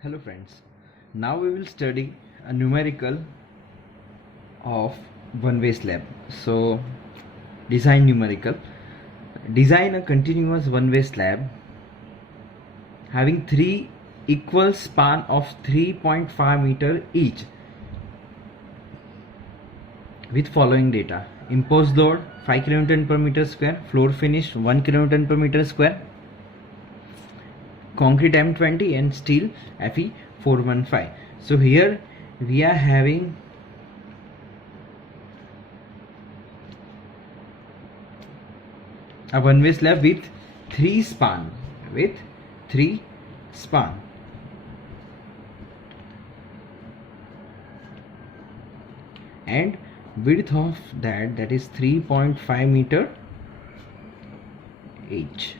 Hello friends, now we will study a numerical of one-way slab. So design numerical. Design a continuous one-way slab having three equal span of 3.5 meter each with following data: imposed load 5 kN per meter square, floor finish 1 kN per meter square, concrete M20 and steel Fe 415. So here we are having a one-way slab with three span and width of that is 3.5 meter each,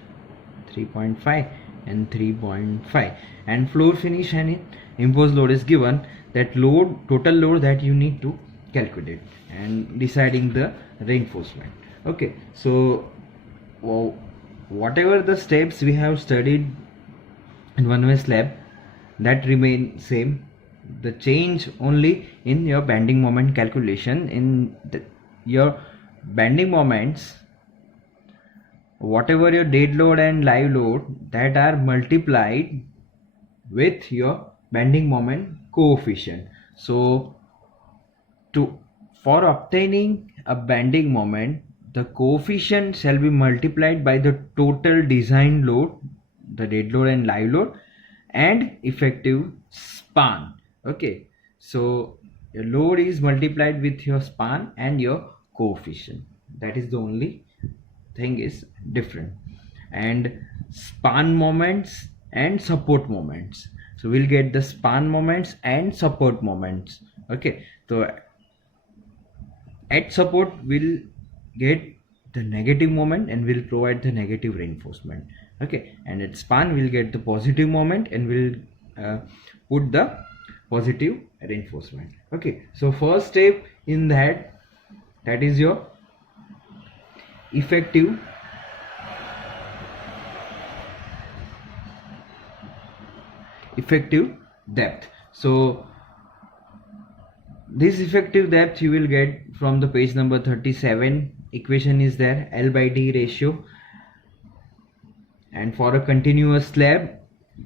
3.5 and 3.5, and floor finish and imposed load is given. That total load that you need to calculate and deciding the reinforcement. Okay, so whatever the steps we have studied in one-way slab, that remain same. The change only in your bending moment calculation. In your bending moments, whatever your dead load and live load, that are multiplied with your bending moment coefficient. So for obtaining a bending moment, the coefficient shall be multiplied by the total design load, the dead load and live load, and effective span. Okay, so your load is multiplied with your span and your coefficient. That is the only thing is different. And span moments and support moments, so we'll get the span moments and support moments. Okay, so at support we'll get the negative moment and will provide the negative reinforcement. Okay, and at span we'll get the positive moment and we'll put the positive reinforcement. Okay, so first step in that is your effective depth. So this effective depth you will get from the page number 37. Equation is there, L by D ratio, and for a continuous slab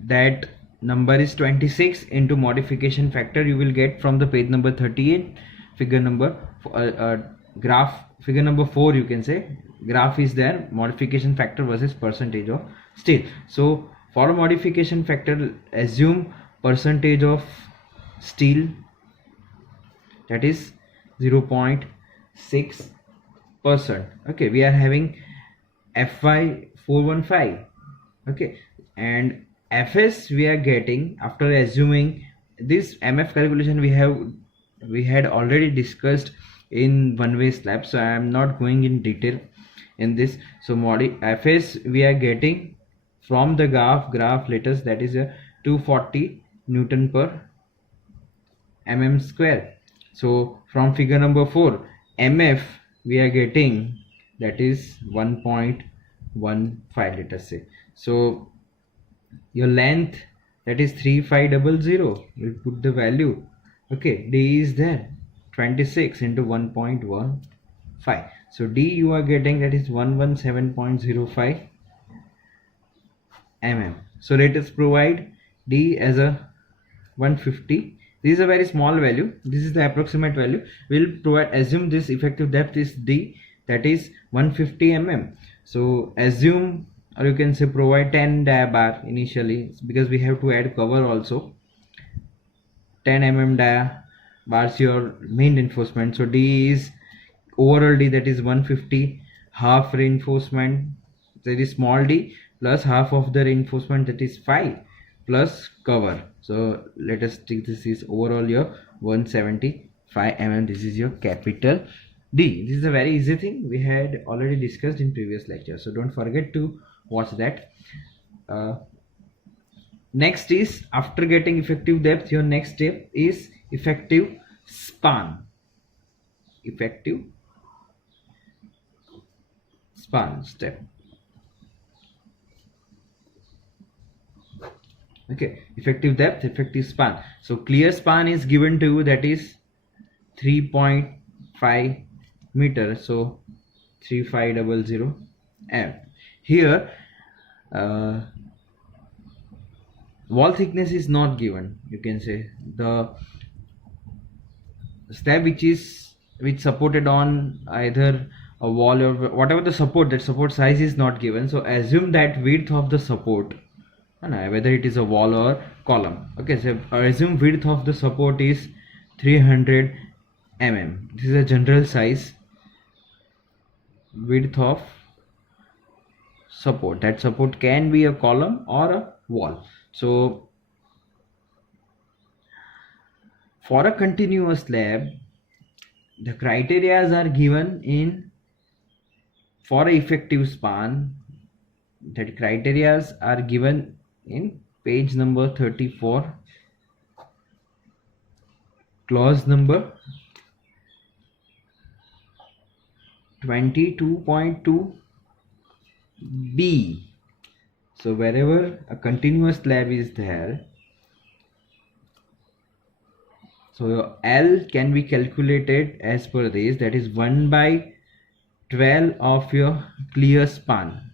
that number is 26 into modification factor. You will get from the page number 38, figure number graph, figure number 4 you can say. Graph is there, modification factor versus percentage of steel. So for a modification factor, assume percentage of steel, that is 0.6%. Okay, we are having Fy 415. Okay, and Fs we are getting after assuming this MF calculation we had already discussed in one-way slab, so I am not going in detail in this. So Fs we are getting from the graph letters, that is a 240 Newton per mm square. So from figure number 4, MF we are getting, that is 1.15, let us say. So your length, that is 3500, we'll put the value. Okay, D is there, 26 into 1.15. So D you are getting, that is 117.05 mm. So let us provide D as a 150. This is a very small value, this is the approximate value. We'll assume this effective depth is D, that is 150 mm. So assume, or you can say provide 10 dia bar initially, because we have to add cover also. 10 mm dia bars your main reinforcement. So D is overall D, that is 150, half reinforcement, that is small d, plus half of the reinforcement, that is 5, plus cover. So let us take this is overall your 175 mm. This is your capital D. This is a very easy thing we had already discussed in previous lecture, so don't forget to watch that. Next is, after getting effective depth, your next step is effective span. Effective span step. Okay, effective depth, effective span. So clear span is given to you, that is 3.5 meter, so 3500 m. Here wall thickness is not given. You can say the slab which supported on either a wall or whatever the support, that support size is not given. So assume that width of the support, whether it is a wall or column. Okay, so assume width of the support is 300 mm. This is a general size width of support. That support can be a column or a wall. So for a continuous slab, the criteria are given in, for a effective span, that criteria are given in page number 34, clause number 22.2 B. So wherever a continuous slab is there, so your L can be calculated as per this, that is 1/12 of your clear span.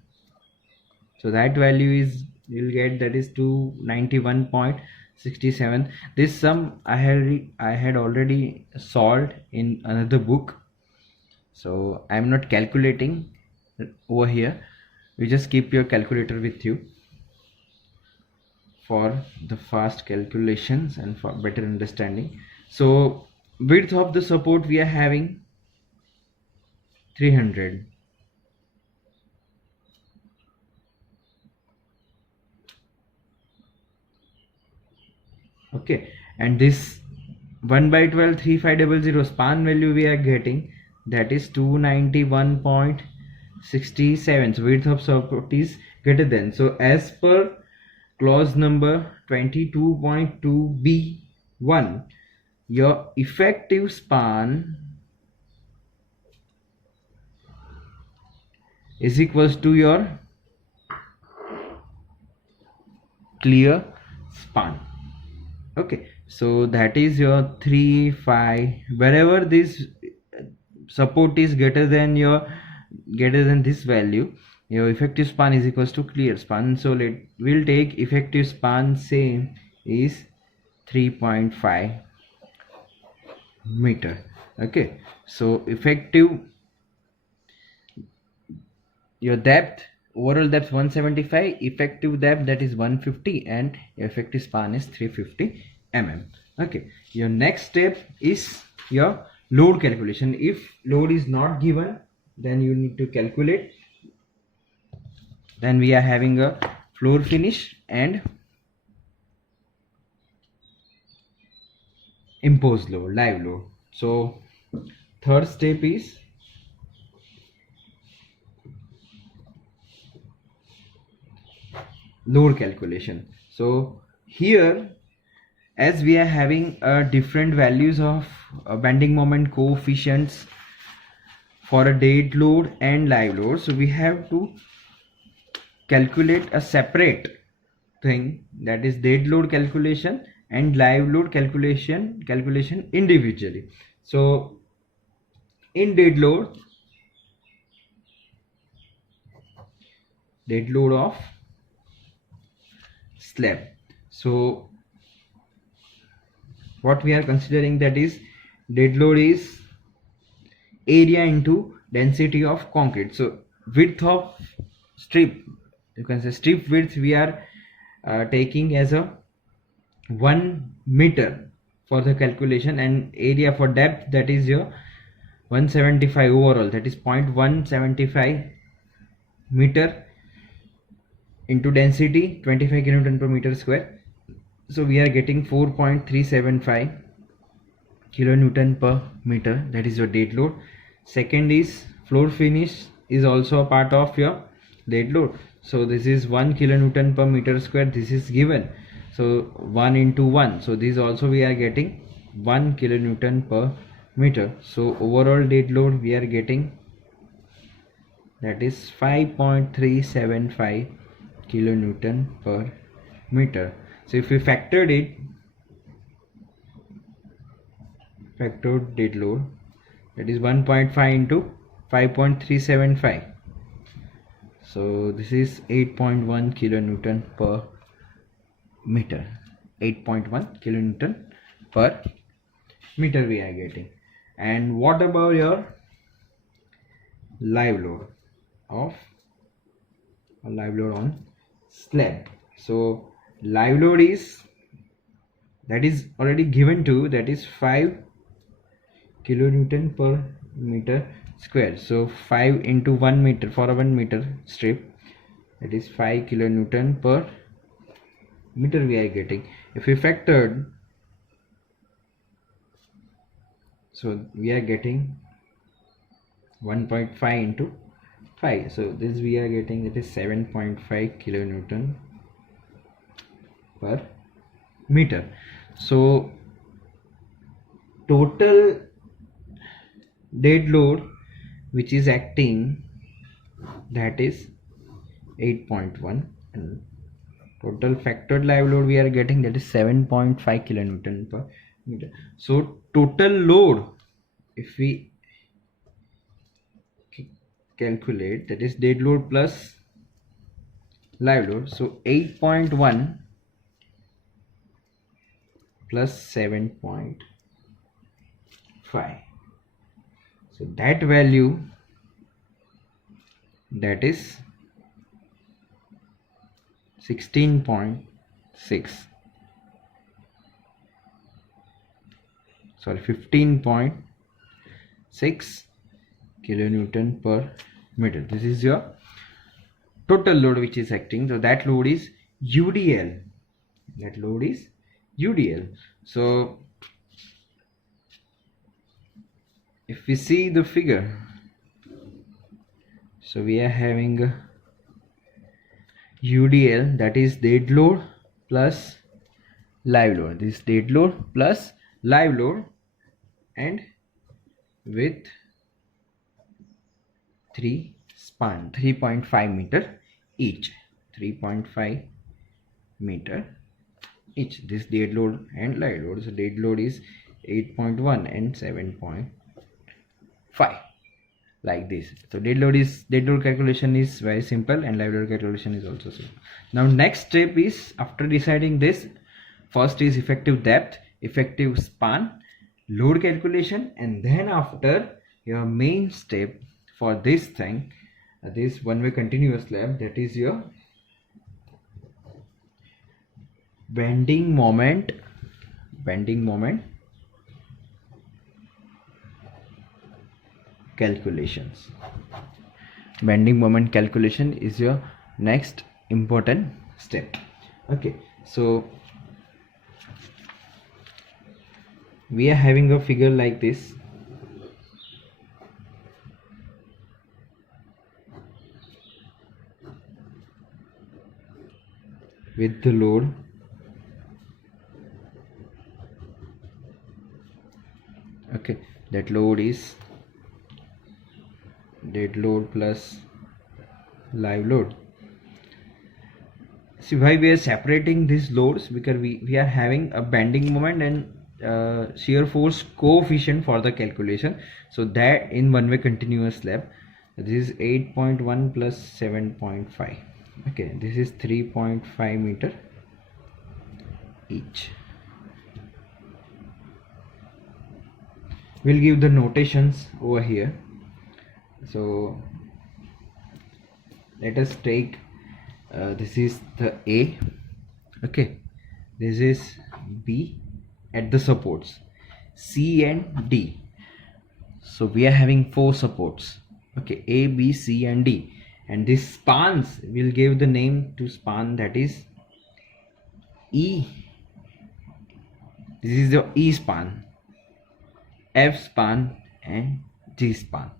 So that value is, you'll get, that is 291.67. This sum I had already solved in another book, so I'm not calculating over here. You just keep your calculator with you for the fast calculations and for better understanding. So width of the support we are having 300. Okay, and this 1/12 3500 span value we are getting, that is 291.67. so width of support is greater than. So as per clause number 22.2 B1, your effective span is equals to your clear span. Okay, so that is your 3.5. Wherever this support is greater than this value, your effective span is equals to clear span. So we'll take effective span, same is 3.5 meter. Okay, so effective, your depth, overall depth 175, effective depth that is 150, and your effective span is 350 mm. Okay, your next step is your load calculation. If load is not given, then you need to calculate. Then we are having a floor finish and imposed load, live load. So third step is load calculation. So here, as we are having different values of bending moment coefficients for a dead load and live load, so we have to calculate a separate thing, that is dead load calculation and live load calculation individually. So in dead load of slab, so what we are considering, that is dead load is area into density of concrete. So width of strip, you can say strip width, we are taking as a 1 meter for the calculation, and area for depth, that is your 175 overall, that is 0.175 meter into density 25 kilonewton per meter square. So we are getting 4.375 kilonewton per meter, that is your dead load. Second is floor finish is also a part of your dead load. So this is 1 kilonewton per meter square, this is given. So 1 into 1, so this also we are getting 1 kilonewton per meter. So overall dead load we are getting, that is 5.375 kilonewton per meter. So if we factored dead load, that is 1.5 into 5.375. So this is 8.1 kilonewton per meter. 8.1 kilonewton per meter we are getting. And what about your live load on slab? So live load is, that is already given to, that is 5 kilonewton per meter square. So 5 into 1 meter for a 1 meter strip, that is 5 kilonewton per meter we are getting. If we factored, so we are getting 1.5 into 5, so this we are getting, that is 7.5 kilonewton per meter. So total dead load which is acting, that is 8.1, and total factored live load we are getting, that is 7.5 kilonewton per meter. So total load, if we calculate, that is dead load plus live load, so 8.1 plus 7.5, so that value, that is 16.6, sorry, 15.6 kilonewton per meter. This is your total load which is acting. So that load is UDL. So if we see the figure, so we are having UDL, that is dead load plus live load. This dead load plus live load, and with 3 span, 3.5 meter each, 3.5 meter each, this dead load and live load. So dead load is 8.1 and 7.5, like this. So dead load calculation is very simple, and live load calculation is also simple. Now next step is, after deciding this, first is effective depth, effective span, load calculation, and then after, your main step for this thing, this one-way continuous slab, that is your bending moment calculations. Bending moment calculation is your next important step. Okay, so we are having a figure like this. With the load, okay, that load is dead load plus live load. See why we are separating these loads, because we are having a bending moment and shear force coefficient for the calculation. So that in one-way continuous slab, this is 8.1 plus 7.5. okay, this is 3.5 meter each. We'll give the notations over here. So let us take this is the A, okay, this is B at the supports C and D. So we are having 4 supports, okay, A, B, C and D, and this spans will give the name to span, that is E. This is the E span, F span and G span.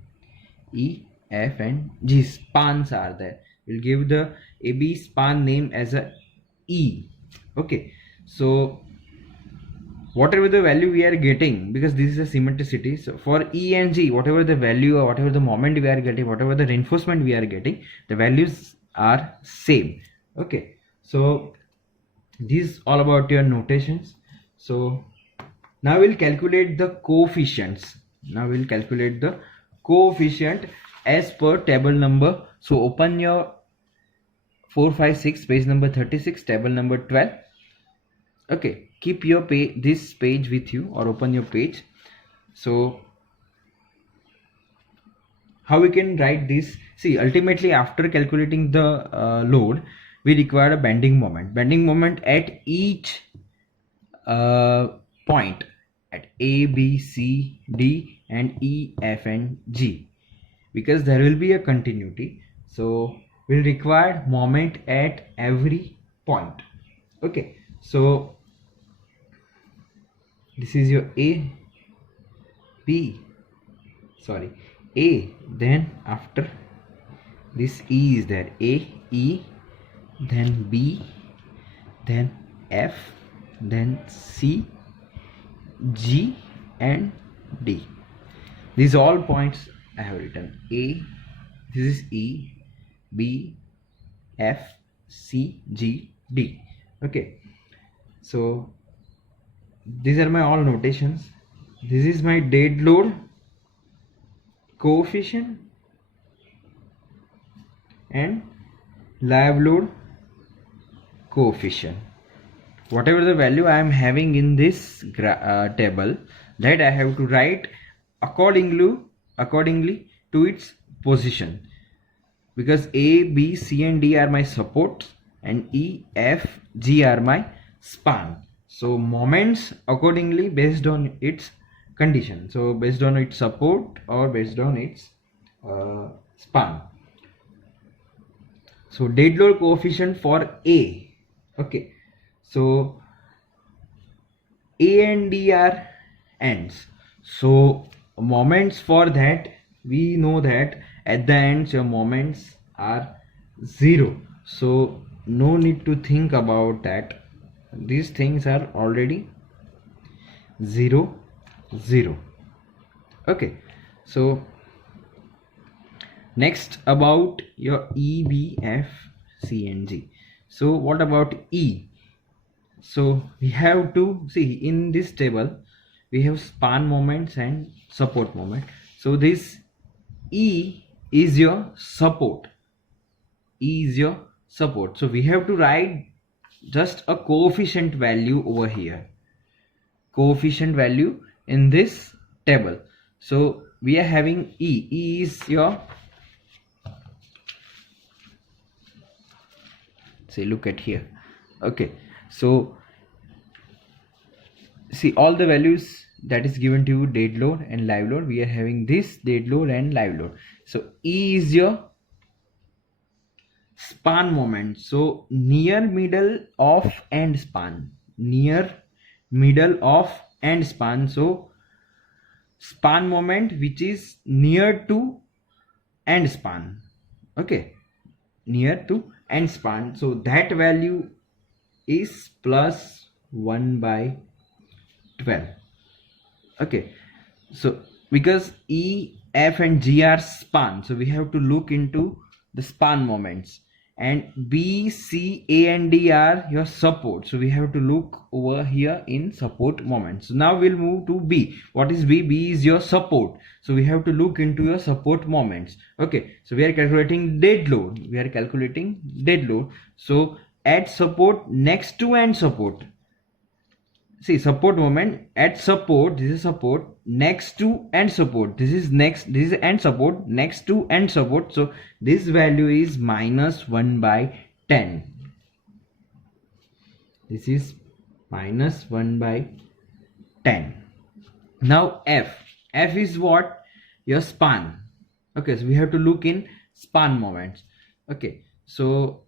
E, F and G spans are there. We'll give the AB span name as a E. Okay, so whatever the value we are getting, because this is a symmetricity, so for E and G, whatever the value or whatever the moment we are getting, whatever the reinforcement we are getting, the values are same. Okay, so This is all about your notations. So now we'll calculate the coefficients. As per table number. So open your 456, page number 36, table number 12. Okay, keep your this page with you, or open your page. So how we can write this? See, ultimately after calculating the load, we require a bending moment at each point at A, B, C, D and E, F and G, because there will be a continuity. So we'll require moment at every point. Okay, so this is your A, then after this E is there, A, E, then B, then F, then C, G and D. These all points I have written. A, this is E, B, F, C, G, D. Okay, so these are my all notations. This is my dead load coefficient and live load coefficient. Whatever the value I am having in this table, that I have to write accordingly to its position, because A, B, C and D are my supports and E, F, G are my span. So moments accordingly based on its condition, so based on its support or based on its span. So dead load coefficient for A. Okay, so A and D are ends, so moments for that, we know that at the ends your moments are 0, so no need to think about that. These things are already 0, 0. Okay, so next about your E, B, F, C and G. So what about E? So we have to see in this table we have span moments and support moment. So this E is your support. So we have to write just a coefficient value over here, in this table. So we are having E is your, say, look at here. Okay, so see all the values that is given to you, dead load and live load. We are having this dead load and live load. So E is your span moment, so near middle of end span, so span moment which is near to end span. Okay, near to end span, so that value is plus 1 by 12. Okay, so because E, F and G are span, so we have to look into the span moments, and B, C, A and D are your support, so we have to look over here in support moments. So now we'll move to B. What is B? B is your support, so we have to look into your support moments. Okay, so we are calculating dead load. So at support next to end support, see support moment at support, this is support, next to end support, this is end support, next to end support, so this value is minus 1 by 10. This is minus 1 by 10. Now F is what? Your span. Okay, so we have to look in span moments. Okay, so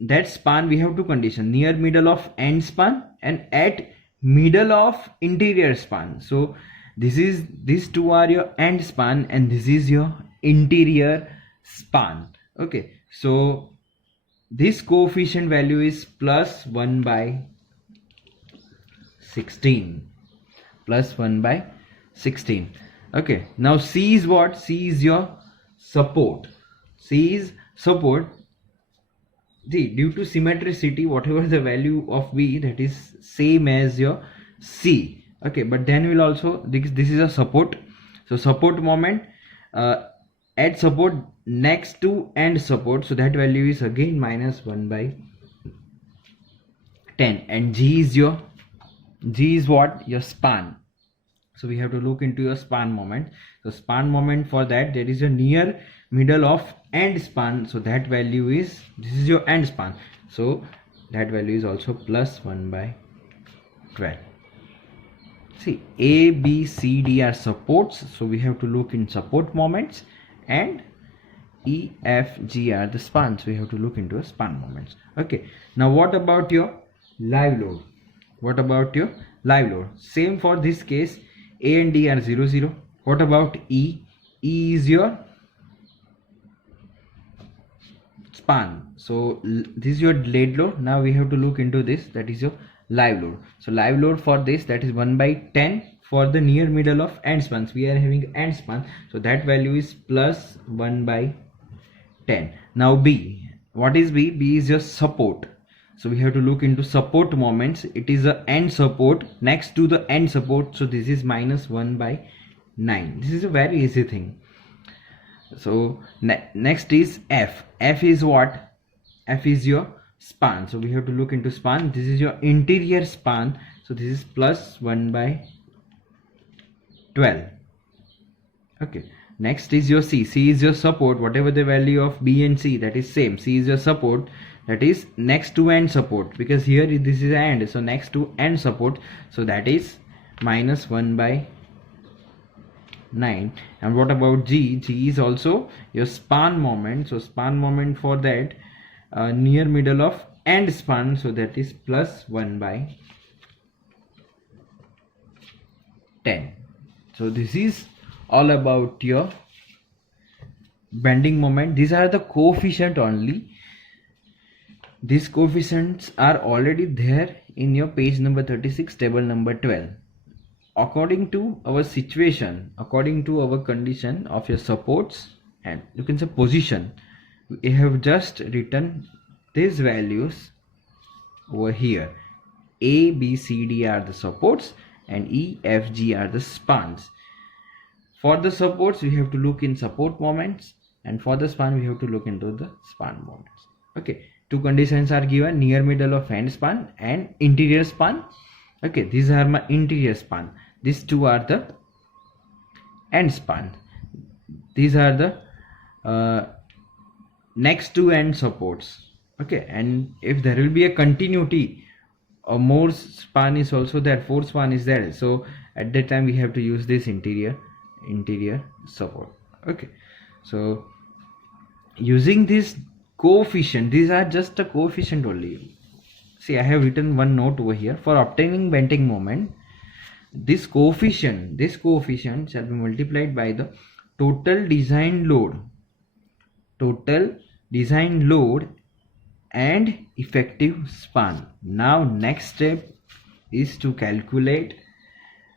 that span we have to condition near middle of end span and at middle of interior span. So these two are your end span and this is your interior span. Okay, so this coefficient value is plus 1 by 16. Okay, now C is what? C is your support. see, due to symmetricity, whatever the value of B, that is same as your C. Okay, but then we'll also, this is a support, so support moment at support next to end support, so that value is again minus 1 by 10. And G is what? Your span. So we have to look into your span moment. So span moment, for that there is a near middle of end span, so that value is, this is your end span, so that value is also plus 1 by 12. See, A, B, C, D are supports, so we have to look in support moments, and E, F, G are the spans, we have to look into a span moments. Okay, now what about your live load? What about your live load? Same for this case, A and D are 0, 0. What about E? E is your span, so this is your dead load. Now we have to look into this, that is your live load. So live load for this, that is 1 by 10 for the near middle of end spans. We are having end span, so that value is plus 1 by 10. Now B, what is B? B is your support, so we have to look into support moments. It is a end support next to the end support, so this is minus 1 by 9. This is a very easy thing. So next is F. F is what? F is your span, so we have to look into span. This is your interior span, so this is plus 1 by 12. Okay, next is your C. C is your support, whatever the value of B and C, that is same. C is your support, that is next to end support, because here this is end, so next to end support, so that is minus 1 by 9. And what about G? G is also your span moment, so span moment for that near middle of end span, so that is plus 1 by 10. So this is all about your bending moment. These are the coefficient only. These coefficients are already there in your page number 36, table number 12. According to our situation, according to our condition of your supports, and you can say position, we have just written these values over here. A, B, C, D are the supports, and E, F, G are the spans. For the supports, we have to look in support moments, and for the span, we have to look into the span moments. Okay, two conditions are given: near middle of end span and interior span. Okay, these are my interior span. These two are the end span. These are the next to end supports. Okay, and if there will be a continuity, a more span is also there, 4 span is there, so at that time we have to use this interior support. Okay, so using this coefficient, these are just a coefficient only. See, I have written one note over here: for obtaining bending moment, this coefficient shall be multiplied by the total design load and effective span. Now next step is to calculate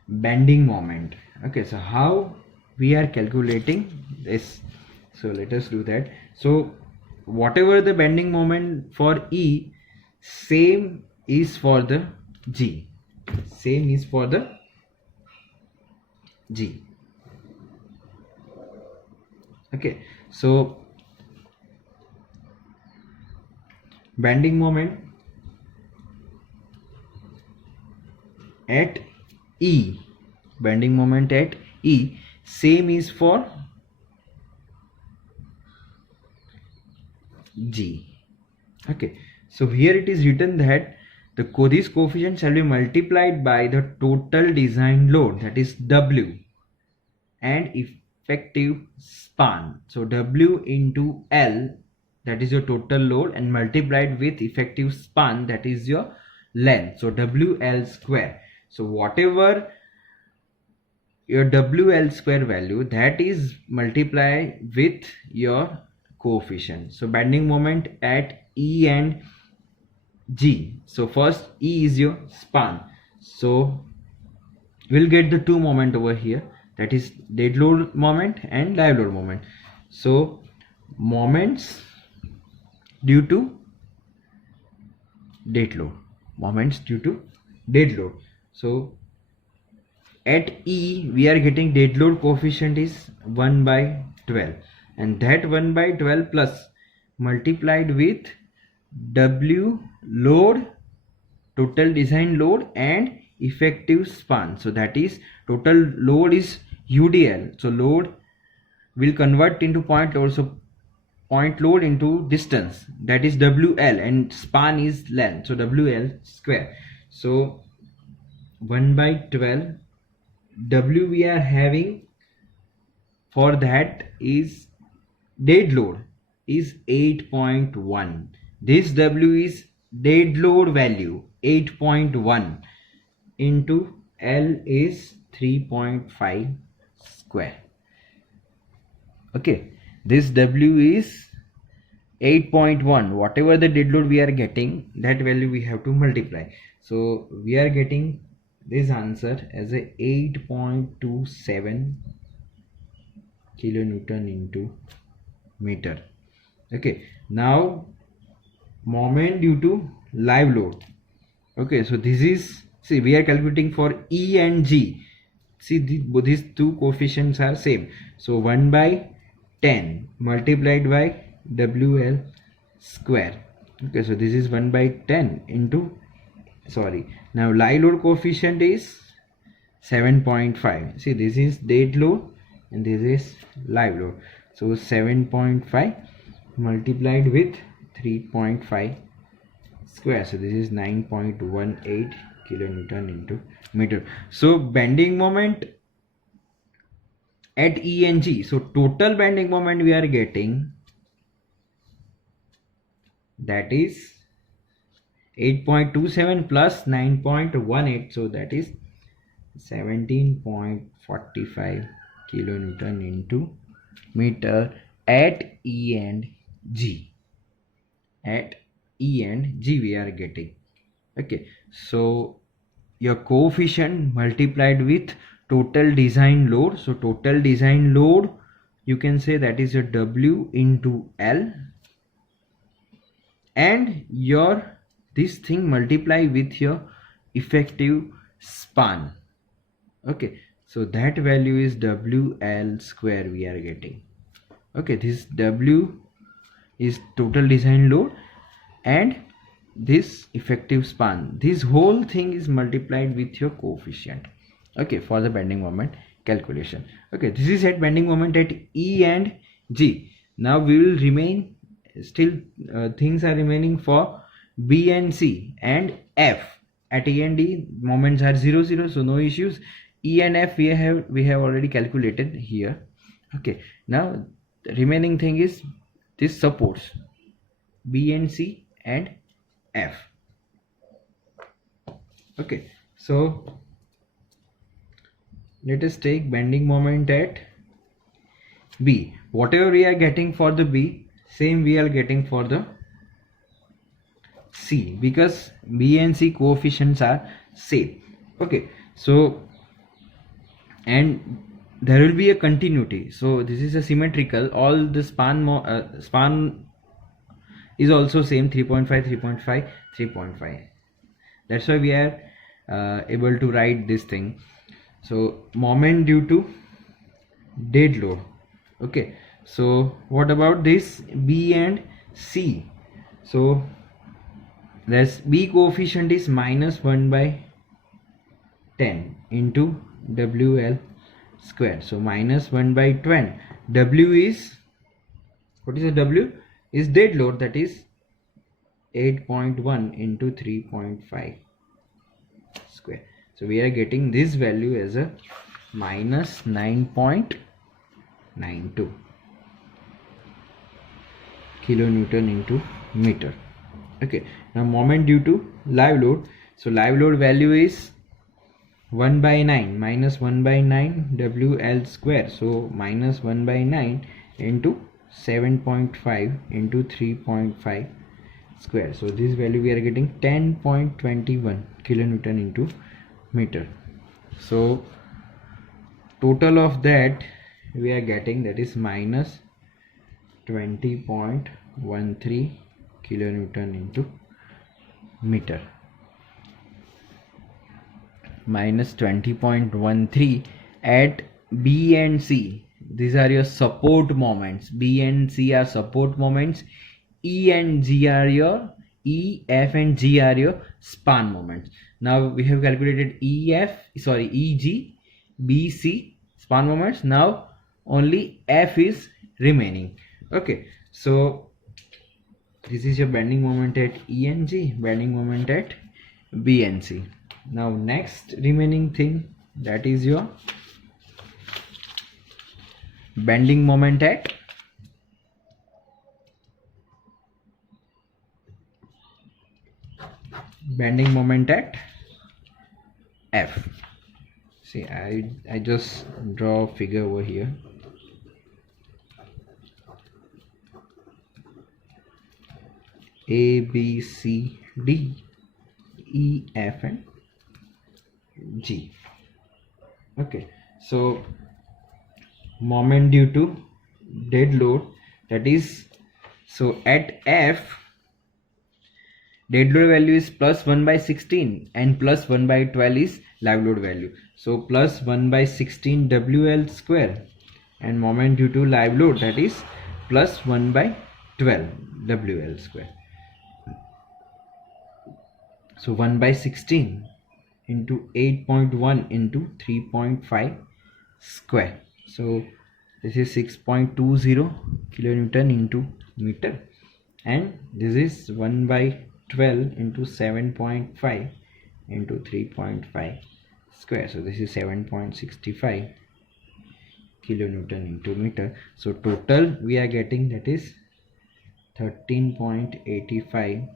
bending moment. Okay, so how we are calculating this? So let us do that. So whatever the bending moment for E, same is for the G. Same is for the G. Okay, so bending moment at E, same is for G. Okay, so here it is written that this coefficient shall be multiplied by the total design load, that is W, and effective span. So W into L, that is your total load, and multiplied with effective span, that is your length, so WL square. So whatever your WL square value, that is multiplied with your coefficient. So bending moment at E and G. So first E is your span, so we'll get the two moment over here, that is dead load moment and live load moment. So moments due to dead load, moments due to dead load. So at E we are getting dead load coefficient is 1 by 12, and that 1 by 12 plus multiplied with W load, total design load, and effective span. So that is total load is UDL. So load will convert into point load. So point load into distance, that is WL, and span is length, so WL square. So 1 by 12 W we are having for that is dead load is 8.1. This W is dead load value 8.1 into L is 3.5 square. Okay, this W is 8.1. whatever the dead load we are getting, that value we have to multiply. So we are getting this answer as a 8.27 kilonewton into meter. Okay, now moment due to live load. Okay, so this is, see, we are calculating for E and G. See, these two coefficients are same. So 1 by 10 multiplied by WL square. Okay, so this is 1 by 10 into, sorry, now live load coefficient is 7.5. see, this is dead load and this is live load. So 7.5 multiplied with 3.5 square. So this is 9.18 kilonewton into meter. So bending moment at E and G. So total bending moment we are getting, that is 8.27 plus 9.18. So that is 17.45 kilonewton into meter at E and G. At E and G we are getting. Okay, so your coefficient multiplied with total design load. So total design load, you can say that is your W into L, and your this thing multiply with your effective span. Okay, so that value is WL square we are getting. Okay, this W is total design load and this effective span. This whole thing is multiplied with your coefficient. Okay, for the bending moment calculation. Okay, this is at bending moment at E and G. Now we will remain still things are remaining for B and C and F. At E and D moments are 0 0, so no issues. E and F we have already calculated here. Okay, now the remaining thing is this supports B and C and F. Okay, so let us take bending moment at B. Whatever we are getting for the B, same we are getting for the C, because B and C coefficients are same. Okay, so and there will be a continuity. So this is a symmetrical. All the span is also same, 3.5 3.5 3.5. that's why we are able to write this thing. So moment due to dead load. Okay, so what about this B and C? So this B coefficient is minus 1 by 10 into WL square. So minus 1 by 20. W is, what is the W? Is dead load, that is 8.1 into 3.5 square. So we are getting this value as a minus 9.92 kilonewton into meter. Okay, now moment due to live load. So live load value is 1 by 9 minus 1 by 9 WL square. So minus 1 by 9 into 7.5 into 3.5 square. So this value we are getting 10.21 kilonewton into meter. So total of that we are getting, that is minus 20.13 kilonewton into meter. Minus 20.13 at B and C. These are your support moments. B and C are support moments. E and G are your F and G are your span moments. Now we have calculated EG, BC span moments. Now only F is remaining. Okay, so this is your bending moment at E and G, bending moment at B and C. Now next remaining thing, that is your bending moment at F. See, I just draw a figure over here. A, B, C, D, E, F and G. Okay, so moment due to dead load, that is, so at F, dead load value is plus 1 by 16 and plus 1 by 12 is live load value. So plus 1 by 16 WL square, and moment due to live load, that is plus 1 by 12 WL square. So 1 by 16 into 8.1 into 3.5 square. So this is 6.20 kilonewton into meter, and this is 1 by 12 into 7.5 into 3.5 square. So this is 7.65 kilonewton into meter. So total we are getting, that is 13.85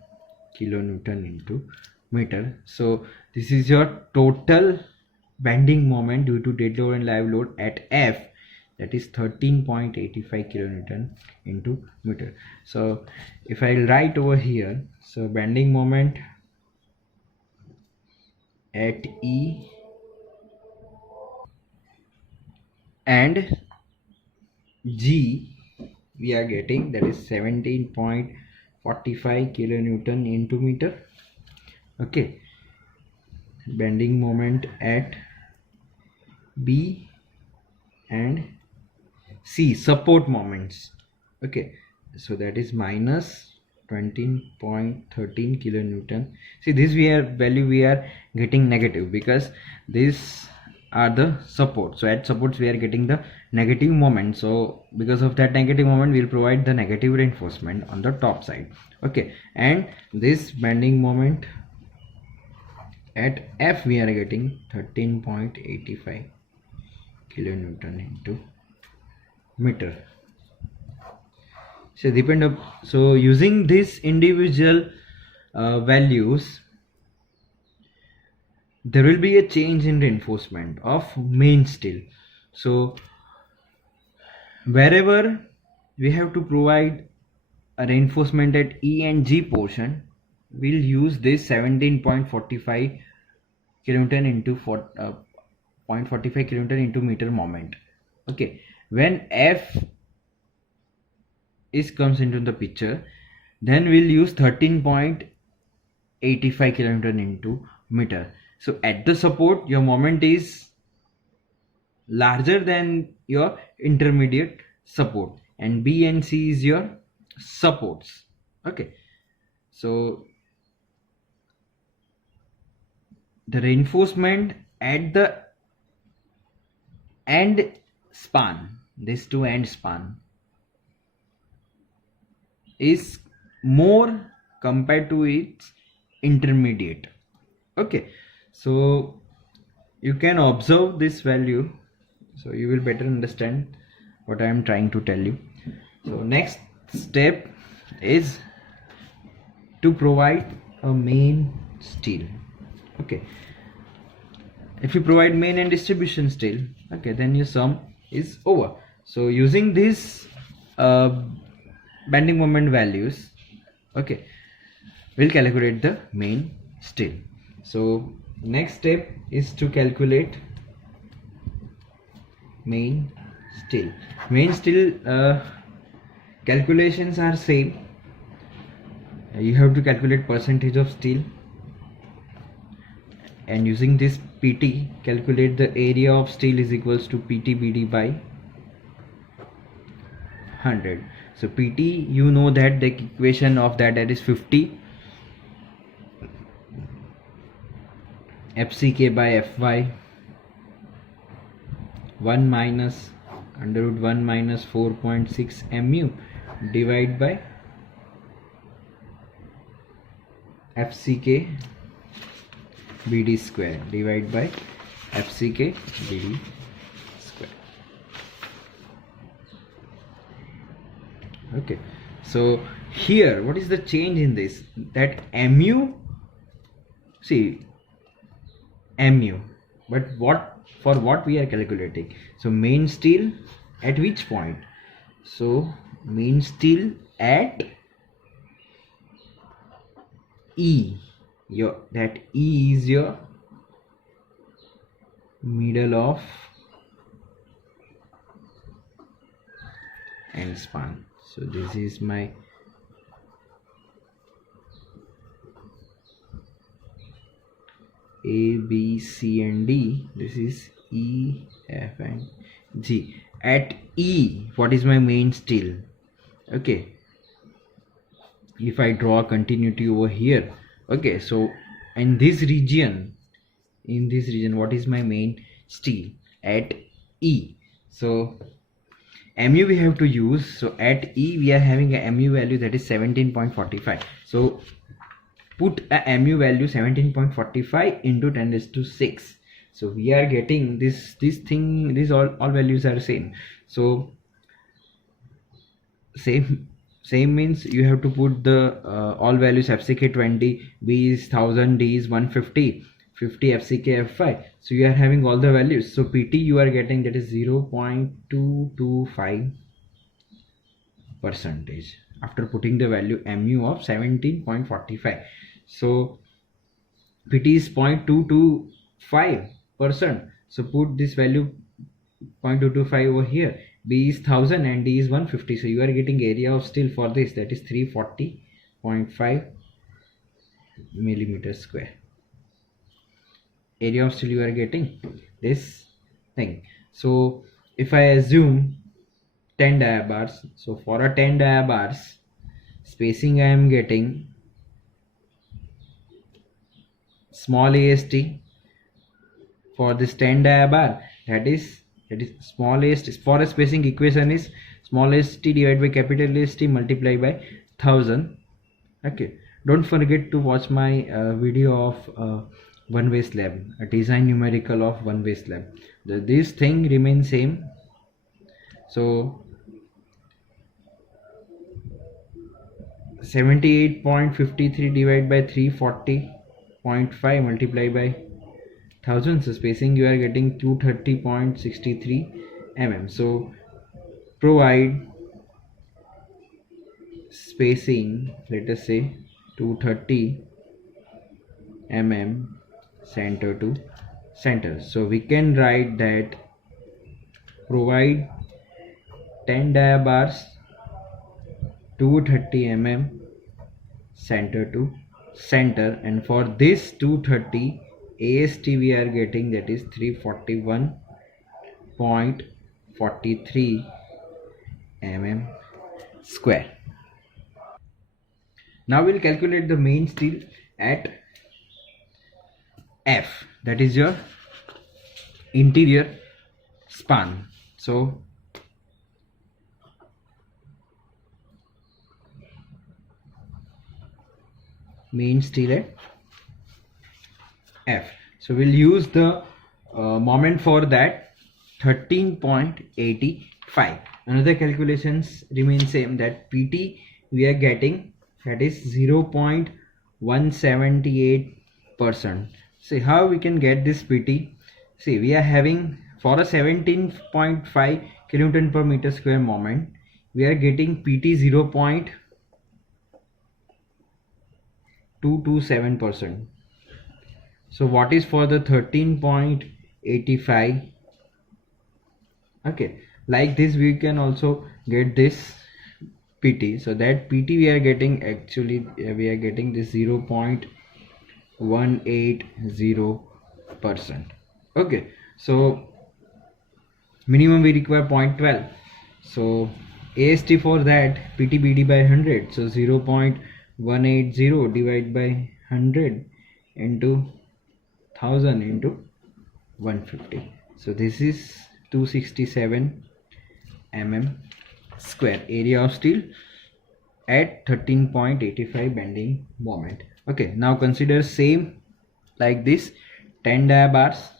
kilonewton into meter. So this is your total bending moment due to dead load and live load at F, that is 13.85 kilonewton into meter. So if I write over here, so bending moment at E and G we are getting, that is 17.45 kilonewton into meter. Okay, bending moment at B and C, support moments. Okay, so that is minus 20.13 kilonewton. See, this value we are getting negative because these are the support. So at supports we are getting the negative moment. So because of that negative moment, we will provide the negative reinforcement on the top side. Okay, and this bending moment at F we are getting 13.85 kilonewton into meter. So using these individual values, there will be a change in reinforcement of main steel. So wherever we have to provide a reinforcement at E and G portion, we'll use this 17.45 kilonewton into 0.45 kilonewton into meter moment. Okay, when F comes into the picture, then we'll use 13.85 kilonewton into meter. So at the support, your moment is larger than your intermediate support, and B and C is your supports. Okay, so the reinforcement at the end span, this two end span, is more compared to its intermediate. Okay, so you can observe this value, so you will better understand what I am trying to tell you. So next step is to provide a main steel. Okay, if you provide main and distribution steel, okay, then your sum is over. So using this bending moment values, okay, we'll calculate the main steel. So next step is to calculate main steel. Main steel calculations are same. You have to calculate percentage of steel, and using this PT calculate the area of steel is equals to PTBD by 100. So PT, you know that the equation of that is 50 FCK by Fy 1 minus under root 1 minus 4.6 mu divide by FCK BD square divide by FCK BD square. Okay, so here what is the change in this? That mu, see mu, but what for what we are calculating? So main steel at which point? So main steel at E, your that E is your middle of end span. So this is my A, B, C and D. This is E, F and G. At E, what is my main steel? Okay, if I draw a continuity over here, okay, so in this region, what is my main steel? At E. So mu we have to use. So at E we are having a mu value that is 17.45. so put a mu value 17.45 into 10 raised to 6. So we are getting this thing, these all values are same. So same means you have to put the all values. FCK 20, B is 1000, D is 150, 50 FCK F5. So you are having all the values. So PT you are getting that is 0.225 percentage after putting the value mu of 17.45. So PT is 0.225%. So put this value 0.225 over here. B is 1000 and D is 150. So you are getting area of steel for this, that is 340.5 millimeter square. Area of steel you are getting this thing. So if I assume 10 dia bars, so for a 10 dia bars spacing I am getting small ast for this 10 dia bar, that is small ast for a spacing equation is small ast divided by capital Ast multiplied by 1000. Okay, don't forget to watch my video of one-way slab, a design numerical of one-way slab. This thing remains same. So 78.53 divided by 340.5 multiplied by 1000. So spacing you are getting 230.63 mm. So provide spacing, let us say 230 mm center to center. So we can write that provide 10 dia bars 230 mm center to center, and for this 230 AST we are getting that is 341.43 mm square. Now we'll calculate the main steel at F, that is your interior span. So main steel at F. So we'll use the moment for that 13.85. Another calculations remain same, that PT we are getting that is 0.178%. See how we can get this PT. See, we are having for a 17.5 kilonewton per meter square moment, we are getting PT 0.227%. So what is for the 13.85? Okay, like this we can also get this PT. So that PT we are getting, actually we are getting this 0.180%. Okay, so minimum we require 0.12. So AST for that, PT BD by 100. So 0.180 divided by 100 into 1000 into 150. So this is 267 mm square area of steel at 13.85 bending moment. Okay, now consider same like this, 10 dia bars,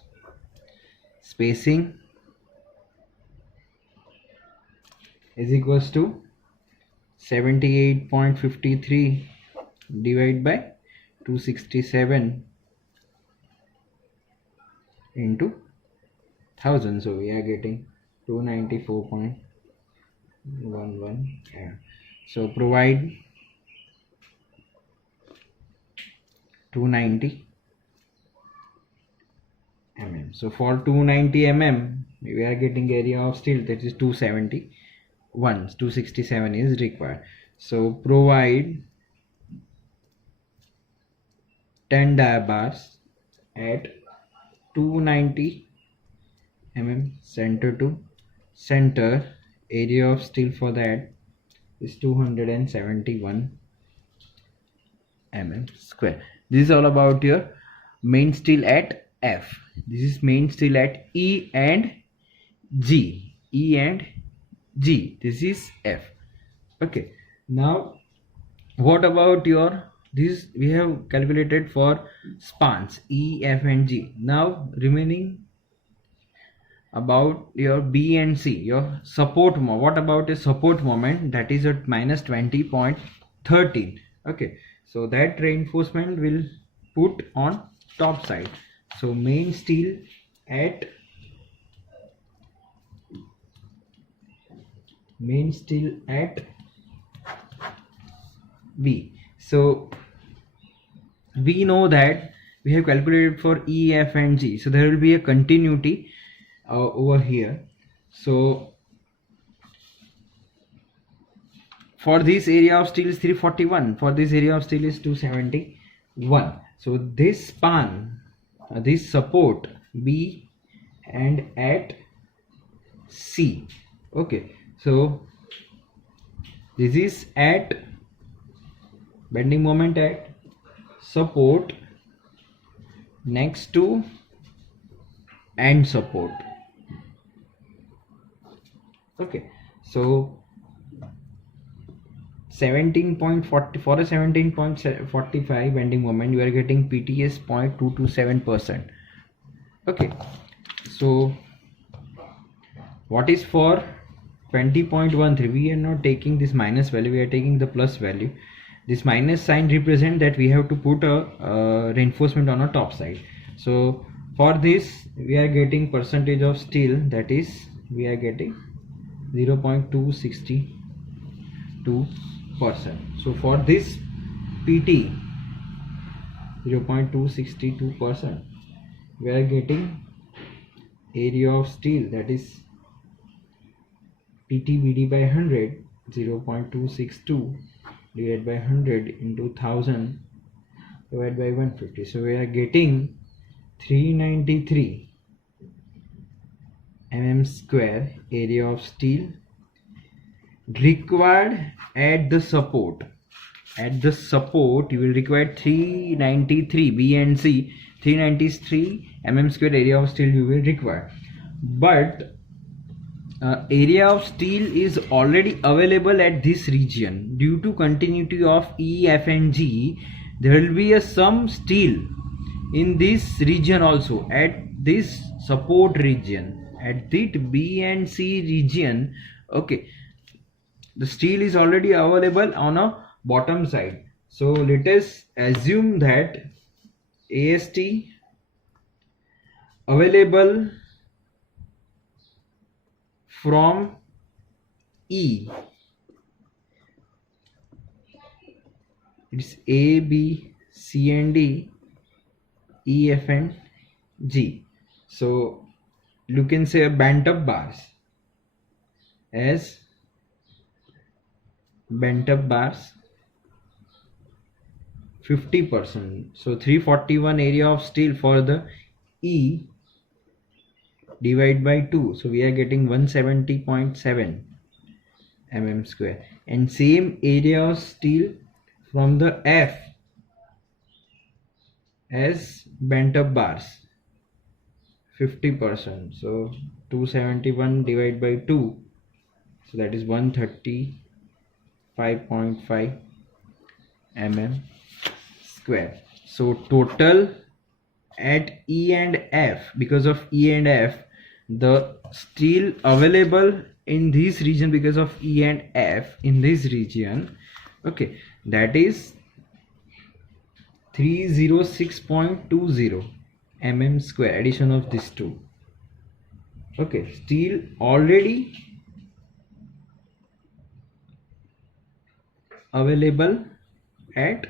spacing is equals to 78.53 divided by 267 into 1000. So we are getting 294.11. Yeah. So provide 290 mm. So for 290 mm we are getting area of steel, that is 271. 267 is required. So provide 10 dia bars at 290 mm center to center. Area of steel for that is 271 mm square. This is all about your main steel at F. This is main steel at E and G. E and G. This is F. Okay. Now what about your, this we have calculated for spans E, F and G. Now remaining about your B and C, your support moment. What about a support moment? That is at minus 20.13. Okay, so that reinforcement will put on top side. So main steel at B. So we know that we have calculated for E, F and G, so there will be a continuity over here. So for this area of steel is 341, for this area of steel is 271. So this span, this support B and at C. Okay, so this is at bending moment at support next to end support. Okay, so 17.40, for a 17.45 bending moment you are getting PTS 0.227%. okay, so what is for 20.13? We are not taking this minus value, we are taking the plus value. This minus sign represent that we have to put a reinforcement on a top side. So for this we are getting percentage of steel, that is we are getting 0.262%. so for this PT 0.262%, we are getting area of steel, that is PT BD by 100, 0.262 divided by 100 into 1000 divided by 150. So we are getting 393 mm square area of steel required at the support. At the support you will require 393 B and C, 393 mm square area of steel you will require, but area of steel is already available at this region. Due to continuity of E, F and G, there will be some steel in this region also, at this support region, at this B and C region. Okay, the steel is already available on a bottom side. So let us assume that AST available from E, it's A, B, C and D, E, F and G. So you can say a bent up bars as bent up bars 50%. So 341 area of steel for the E divide by 2. So we are getting 170.7 mm square. And same area of steel from the F as bent up bars 50%. So 271 divided by 2. So that is 135.5 mm square. So total at E and F, because of E and F, the steel available in this region because of E and F in this region, okay, that is 306.20 mm square. Addition of these two, okay, steel already available at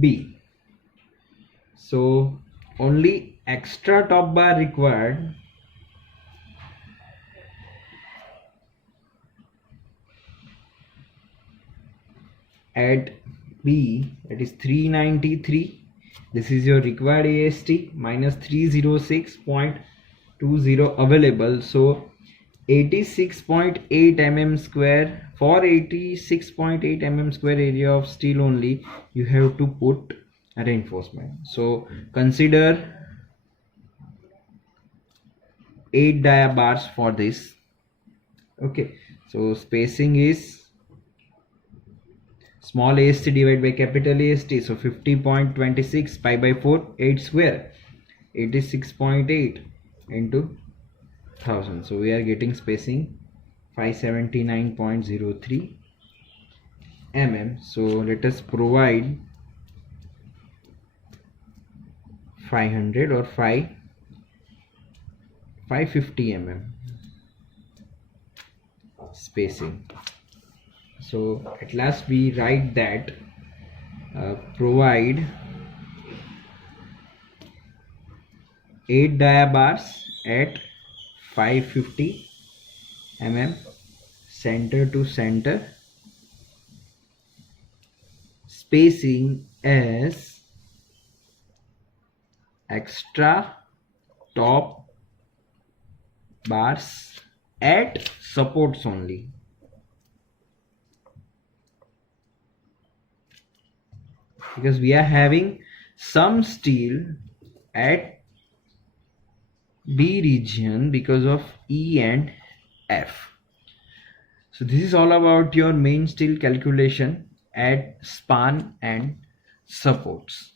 B. So only extra top bar required at B, that is 393. This is your required AST minus 306.20 available. So 86.8 mm square. For 86.8 mm square area of steel only, you have to put a reinforcement. So consider 8 dia bars for this. Okay, so spacing is small AST divided by capital AST. So 50.26 pi by 4, 8 square, 86.8 into 1000. So we are getting spacing 579.03 mm. So let us provide 500 or 550 mm spacing. So at last we write that provide 8 dia bars at 550 mm center to center, spacing as extra top bars at supports only. Because we are having some steel at B region because of E and F. So this is all about your main steel calculation at span and supports.